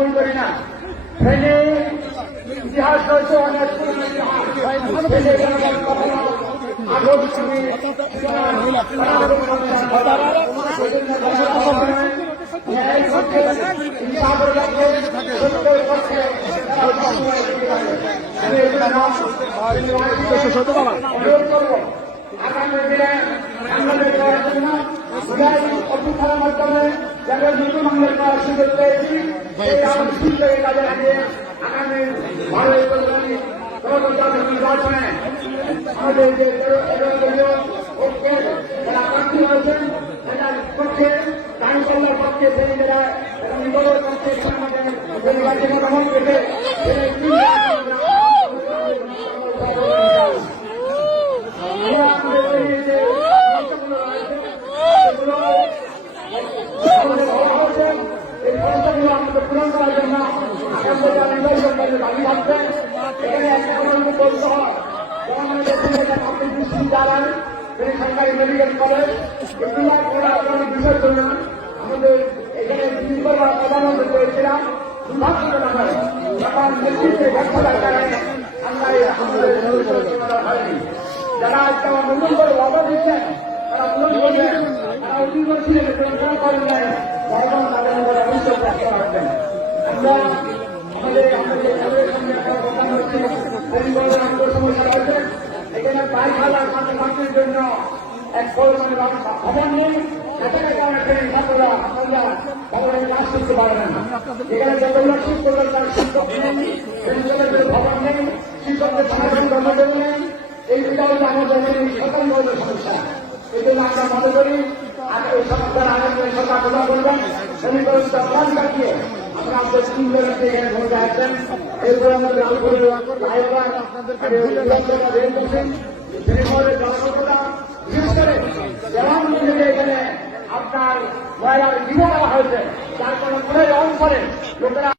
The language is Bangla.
ভুল করি না। ফেনী ইতিহাস রয়েছে অনেক আগামী দিনে অভ্যুত্থানের মাধ্যমে যারা নতুন বাংলার করার সুযোগ পেয়েছি সেই কাজে লাগিয়ে আগামী নির্বাচনে আমাদের যে যারা প্রার্থী হয়েছেন সেটার পক্ষে আইনসভার পক্ষে সেই যারা নির্বাচনের পক্ষে আমাদের নির্বাচনে গ্রহণ করে এই পয়সাগুলো আমাদের পূরণ করার জন্য নির্বাচন দাবি থাকবেন। এখানে একটা কথা বলতে হয়, আপনি দৃষ্টি দাঁড়ান সরকারি মেডিকেল কলেজ এগুলো বিষয় জন্য আমাদের এখানে প্রধানমন্ত্রী করেছিলাম তখন নেতৃত্বে ব্যর্থতার কারণে আমরা হয়নি। যারা আজকে আমার নতুন করে ওয়াদা দিচ্ছেন তারা পূরণ করবেন, তারা অভিযোগ ছিলেন পূরণ করেন নাই, ভগবান তাদের মধ্যে অভিযোগ রাখতে পারবেন। আমরা আমাদের সমস্যা রয়েছে, এখানে পায়খানার ছাত্রছাত্রীর জন্য এক পরিমাণে ভবন নেই, ভবনের কাজ করতে পারবেন না। এখানে যতগুলো শিক্ষক শিক্ষক নেই, ভবন নেই, শিক্ষকদের সাধারণ কর্মচারী নেই, এইগুলো হচ্ছে আমাদের স্বতন্ত্র সমস্যা। এই জন্য আমরা মনে করি এই সমস্যার আগে সরকার প্রদান করবেন সমীকরণটা প্রাণ কাটিয়ে আমরা আমাদের তিনজনকে এখানে ভোট আসছেন। এরপরে আমাদের বিশেষ করে জবানবন্দিতে এখানে আপনার মহিলার জীবন দেওয়া হয়েছে, যার কোনো অংশ লোকেরা